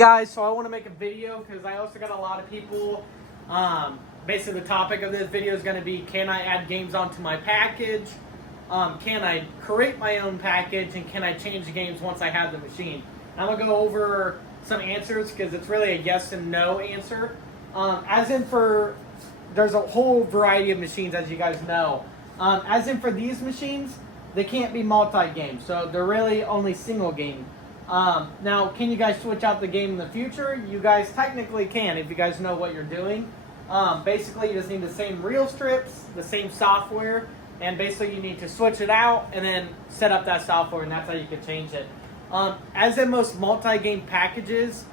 Guys, so I want to make a video because I also got a lot of people. Basically, the topic of this video is going to be: can I add games onto my package? Can I create my own package? And can I change the games once I have the machine? I'm going to go over some answers because it's really a yes and no answer. There's a whole variety of machines, as you guys know. As in for these machines, they can't be multi-game, so they're really only single game. Now, can you guys switch out the game in the future? You guys technically can if you guys know what you're doing. Basically, you just need the same reel strips, the same software, and basically you need to switch it out and then set up that software, and that's how you can change it. As in most multi-game packages,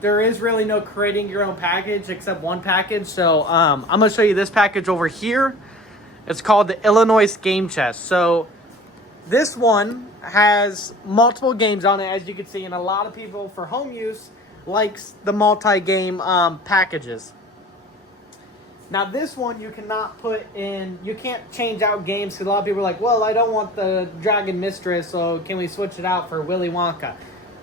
there is really no creating your own package except one package. So I'm going to show you this package over here. It's called the Illinois Game Chest. So this one has multiple games on it, as you can see, and a lot of people for home use likes the multi-game packages. Now this one you cannot put in, you can't change out games because a lot of people are like, well, I don't want the Dragon Mistress, so can we switch it out for Willy Wonka?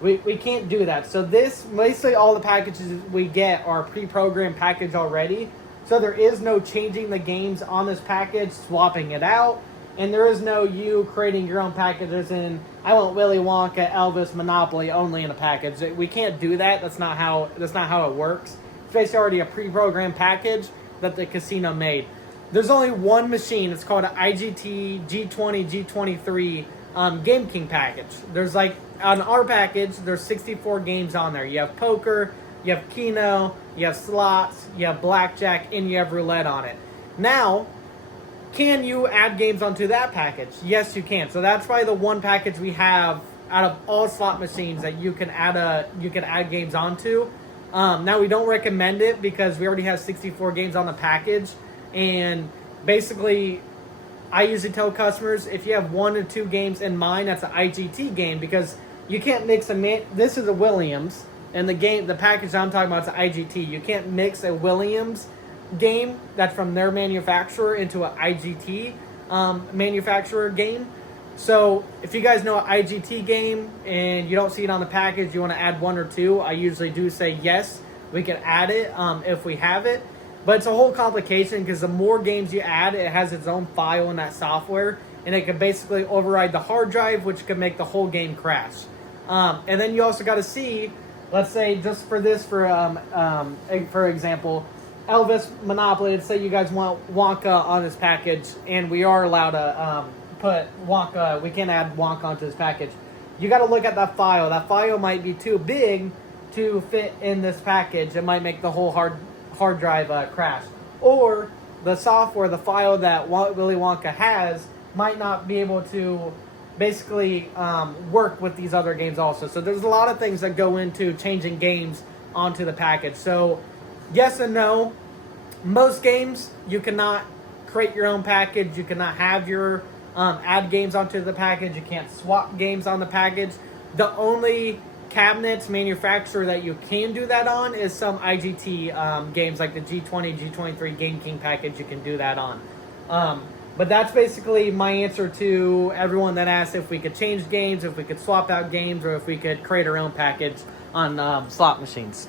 We can't do that. So this, basically all the packages we get are pre-programmed package already. So there is no changing the games on this package, swapping it out. And there is no you creating your own packages in, I want Willy Wonka, Elvis, Monopoly only in a package. We can't do that. That's not how it works. It's basically already a pre-programmed package that the casino made. There's only one machine. It's called an IGT G20, G23 Game King package. There's like, on our package, there's 64 games on there. You have poker, you have Keno, you have slots, you have blackjack, and you have roulette on it. Now, can you add games onto that package? Yes, you can. So that's probably the one package we have out of all slot machines that you can add games onto. Now we don't recommend it because we already have 64 games on the package, and basically, I usually tell customers if you have 1 or 2 games in mind, that's an IGT game because you can't mix this is a Williams, and the package I'm talking about is an IGT. You can't mix a Williams game that's from their manufacturer into an IGT manufacturer game. So if you guys know an IGT game and you don't see it on the package, you want to add 1 or 2, I usually do say yes, we can add it if we have it. But it's a whole complication because the more games you add, it has its own file in that software, and it can basically override the hard drive, which can make the whole game crash. And then you also got to see, let's say just for this, for example, Elvis Monopoly, let's say you guys want Wonka on this package, and we are allowed to put Wonka, we can add Wonka onto this package. You got to look at that file. That file might be too big to fit in this package. It might make the whole hard drive crash. Or the software, the file that Willy Wonka has, might not be able to basically work with these other games also. So there's a lot of things that go into changing games onto the package. So yes and no. Most games, you cannot create your own package. You cannot have your add games onto the package. You can't swap games on the package. The only cabinets manufacturer that you can do that on is some IGT games like the G20, G23 Game King package. You can do that on. But that's basically my answer to everyone that asked if we could change games, if we could swap out games, or if we could create our own package on slot machines.